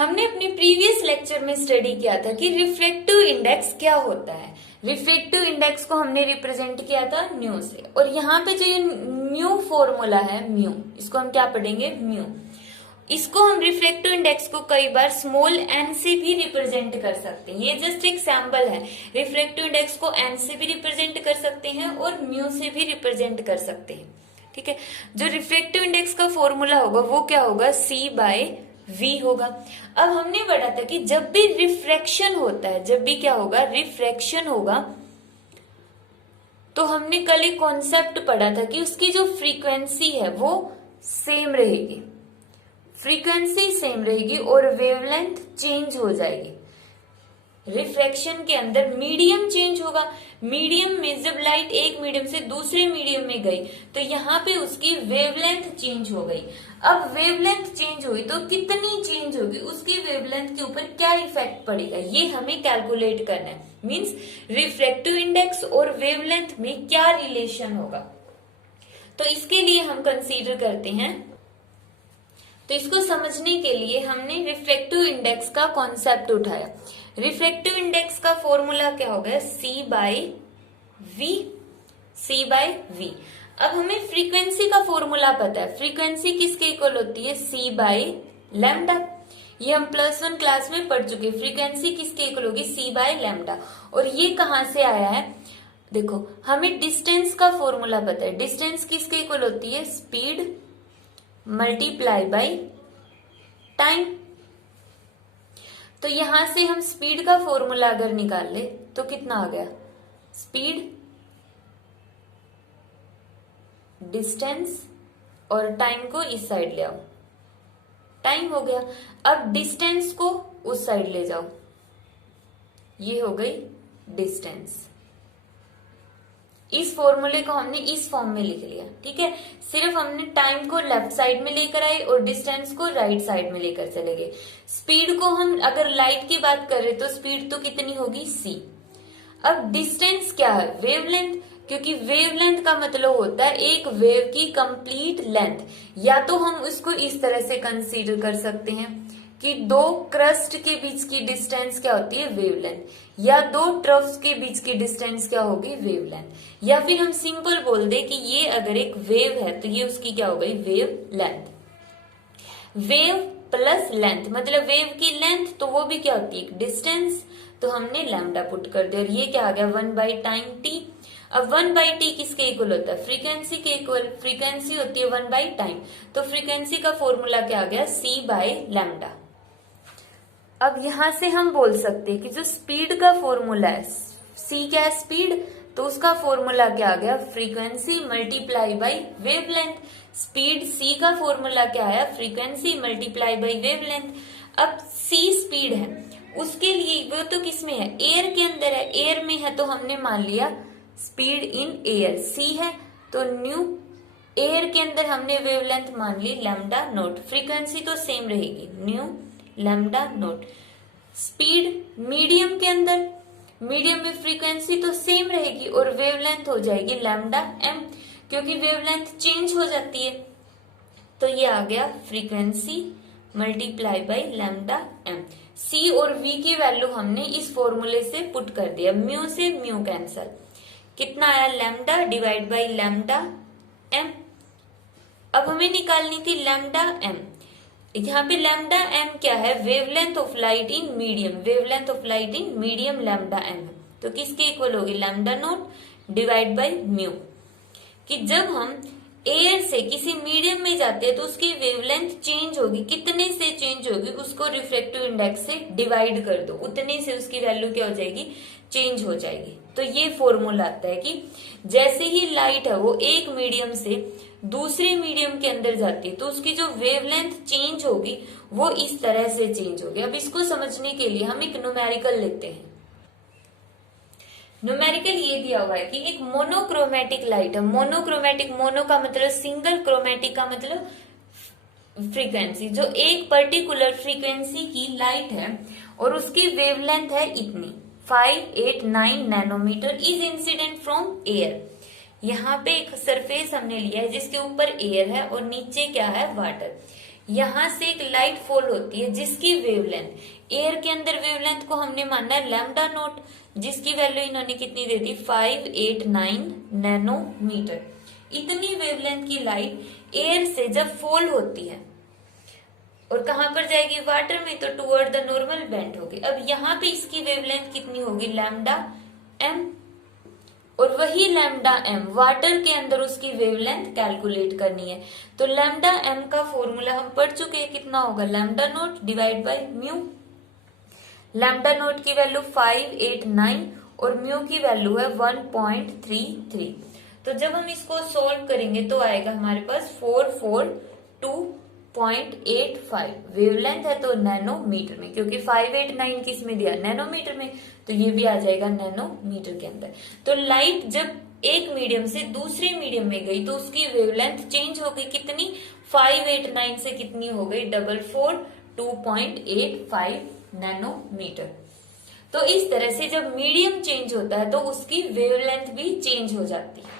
हमने अपने previous lecture में स्टडी किया था कि रिफ्रैक्टिव इंडेक्स क्या होता है। रिफ्रैक्टिव इंडेक्स को हमने रिप्रेजेंट किया था म्यू से, और यहाँ पे जो ये म्यू फॉर्मूला है म्यू, इसको हम क्या पढ़ेंगे म्यू। इसको हम रिफ्रैक्टिव इंडेक्स को कई बार स्मॉल एन से भी रिप्रेजेंट कर सकते हैं। ये जस्ट एक सैम्पल है। रिफ्रैक्टिव इंडेक्स को एन से भी रिप्रेजेंट कर सकते हैं और म्यू से भी रिप्रेजेंट कर सकते हैं। ठीक है, जो रिफ्रैक्टिव इंडेक्स का फॉर्मूला होगा वो क्या होगा, सी बाय वी होगा। अब हमने पढ़ा था कि जब भी रिफ्रैक्शन होता है, जब भी क्या होगा, रिफ्रैक्शन होगा, तो हमने कल एक कॉन्सेप्ट पढ़ा था कि उसकी जो फ्रीक्वेंसी है वो सेम रहेगी, फ्रीक्वेंसी सेम रहेगी और वेवलेंथ चेंज हो जाएगी। रिफ्रैक्शन के अंदर मीडियम चेंज होगा। मीडियम में जब लाइट एक मीडियम से दूसरे मीडियम में गई तो यहाँ पे उसकी वेवलेंथ चेंज हो गई। अब वेवलेंथ चेंज हुई तो कितनी चेंज होगी, उसकी वेवलेंथ के ऊपर क्या इफेक्ट पड़ेगा, ये हमें कैलकुलेट करना है। मींस रिफ्रैक्टिव इंडेक्स और वेवलेंथ में क्या रिलेशन होगा, तो इसके लिए हम कंसीडर करते हैं। तो इसको समझने के लिए हमने रिफ्रैक्टिव इंडेक्स का कॉन्सेप्ट उठाया। रिफ्रैक्टिव इंडेक्स का फॉर्मूला क्या होगा, c by v, c by v. अब हमें फ्रीक्वेंसी का फॉर्मूला पता है। फ्रीक्वेंसी किसके इक्वल होती है, सी बाय लैम्डा। ये हम +1 क्लास में पढ़ चुके। फ्रीक्वेंसी किसके इक्वल होगी, सी बाय लैम्डा। और ये कहां से आया है, देखो हमें डिस्टेंस का फॉर्मूला पता है। डिस्टेंस किसके इक्वल होती है, स्पीड मल्टीप्लाई बाय टाइम। तो यहां से हम स्पीड का फॉर्मूला अगर निकाल ले तो कितना आ गया, स्पीड डिस्टेंस और टाइम को इस साइड ले आओ, टाइम हो गया। अब डिस्टेंस को उस साइड ले जाओ, ये हो गई डिस्टेंस। इस फॉर्मूले को हमने इस फॉर्म में लिख लिया। ठीक है, सिर्फ हमने टाइम को लेफ्ट साइड में लेकर आए और डिस्टेंस को राइट साइड में लेकर चले गए। स्पीड को हम अगर लाइट की बात कर रहे तो स्पीड तो कितनी होगी, सी। अब डिस्टेंस क्या है, वेवलेंथ, क्योंकि वेवलेंथ का मतलब होता है एक वेव की कंप्लीट लेंथ। या तो हम उसको इस तरह से कंसीडर कर सकते हैं कि दो क्रस्ट के बीच की डिस्टेंस क्या होती है, वेवलेंथ, या दो ट्रफ्स के बीच की डिस्टेंस क्या होगी, वेवलेंथ। या फिर हम सिंपल बोल दे कि ये अगर एक वेव है तो ये उसकी क्या हो गई, wave length. Wave plus length मतलब वेव की लेंथ, तो वो भी क्या होती है, डिस्टेंस। तो हमने लैम्डा पुट कर दिया और ये क्या आ गया, 1 टाइम टी। अब 1/t किसके इक्वल होता है, फ्रीक्वेंसी के इक्वल। फ्रीक्वेंसी होती है 1 टाइम, तो फ्रीक्वेंसी का फॉर्मूला क्या आ गया, सी बाय लैम्डा। अब यहां से हम बोल सकते हैं कि जो स्पीड का फॉर्मूला है, सी क्या है, स्पीड, तो उसका फॉर्मूला क्या आ गया, frequency multiply by wavelength. Speed C का फॉर्मूला क्या आया, फ्रीक्वेंसी मल्टीप्लाई बाय वेवलेंथ। अब सी स्पीड है, उसके लिए वो तो किसमें है, एयर के अंदर है। एयर में है तो हमने मान लिया स्पीड इन एयर सी है, तो न्यू एयर के अंदर हमने वेवलेंथ मान ली लैम्डा नोट। फ्रीक्वेंसी तो सेम रहेगी, new lambda note. Speed medium के अंदर, मीडियम में फ्रीक्वेंसी तो सेम रहेगी और वेवलेंथ हो जाएगी लैम्डा एम, क्योंकि वेवलेंथ चेंज हो जाती है। तो ये आ गया frequency multiply by lambda m. C और वी की वैल्यू हमने इस फॉर्मूले से पुट कर दिया। म्यू से म्यू कैंसल, कितना आया, lambda divide by lambda M. अब हमें निकालनी थी लैम्डा एम। यहाँ पे लैम्डा एम क्या है, wavelength of light in medium. Wavelength of light in medium lambda M, तो किसके इक्वल होगी, lambda naught divide by mu. कि जब हम एयर से किसी मीडियम में जाते हैं तो उसकी वेवलेंथ चेंज होगी, कितने से चेंज होगी, उसको रिफ्रैक्टिव इंडेक्स से डिवाइड कर दो, उतने से उसकी वैल्यू क्या हो जाएगी, चेंज हो जाएगी। तो ये फॉर्मूला आता है कि जैसे ही लाइट है वो एक मीडियम से दूसरे मीडियम के अंदर जाती है तो उसकी जो वेवलेंथ चेंज होगी वो इस तरह से चेंज होगी। अब इसको समझने के लिए हम एक न्यूमेरिकल लेते हैं। न्यूमेरिकल ये दिया हुआ है कि एक मोनोक्रोमेटिक लाइट है। मोनोक्रोमेटिक, मोनो का मतलब सिंगल, क्रोमेटिक का मतलब फ्रीक्वेंसी। जो एक पर्टिकुलर फ्रीक्वेंसी की लाइट है और उसकी वेवलेंथ है इतनी 589 nanometre, is incident from air. यहाँ पे एक सरफेस हमने लिया है जिसके ऊपर एयर है और नीचे क्या है, वाटर। यहां से एक लाइट फॉल होती है जिसकी वेवलेंथ, एयर के अंदर वेवलेंथ को हमने माना है लैम्डा नॉट, जिसकी वैल्यू इन्होंने कितनी दे दी 589 नैनोमीटर। इतनी वेवलेंथ की लाइट एयर से जब फॉल होती है और कहां पर जाएगी, वाटर में, तो टुवर्ड द नॉर्मल बेंड होगी। अब यहाँ पे इसकी वेवलेंथ कितनी होगी, लैम्डा एम, और वही लैम्डा एम वाटर के अंदर उसकी वेवलेंथ कैलकुलेट करनी है। तो लैम्डा एम का फॉर्मूला हम पढ़ चुके हैं, कितना होगा, lambda naught divide by mu. Lambda note की वैल्यू 589 और म्यू की वैल्यू है 1.33। तो जब हम इसको सोल्व करेंगे तो आएगा हमारे पास 442.85। वेवलेंथ है तो नैनोमीटर में, क्योंकि 589 किस में दिया, नैनोमीटर में, तो ये भी आ जाएगा नैनोमीटर के अंदर। तो लाइट जब एक मीडियम से दूसरे मीडियम में गई तो उसकी वेवलेंथ चेंज हो गई, कितनी, 589 से कितनी हो गई, 442.85 नैनोमीटर। तो इस तरह से जब मीडियम चेंज होता है तो उसकी वेवलेंथ भी चेंज हो जाती है।